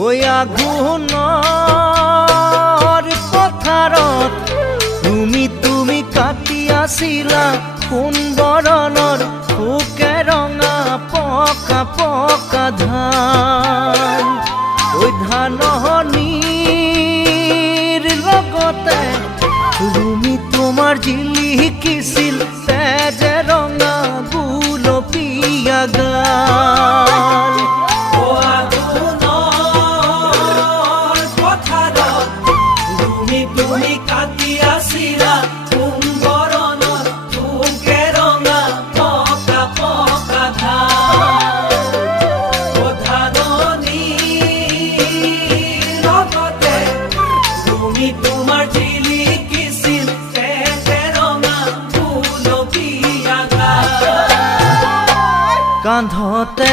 ওই আগুনৰ পথাৰত তুমি কাটি আছিলা সোণ বৰণৰ শুকে ৰঙা পকা পকা ধান। ওই ধাননিৰ লগতে তুমি তোমাৰ জিলিকিছিল তেজে ৰঙা গুলপীয়া গাল। তুমি কাটি আছিলা সোণ বৰণৰ শুকে ৰঙা পকা পকা ধাননিৰ লগতে তুমি তোমাৰ জিলিকিছিল তেজে ৰঙা গুলপীয়া গাল। কান্ধতে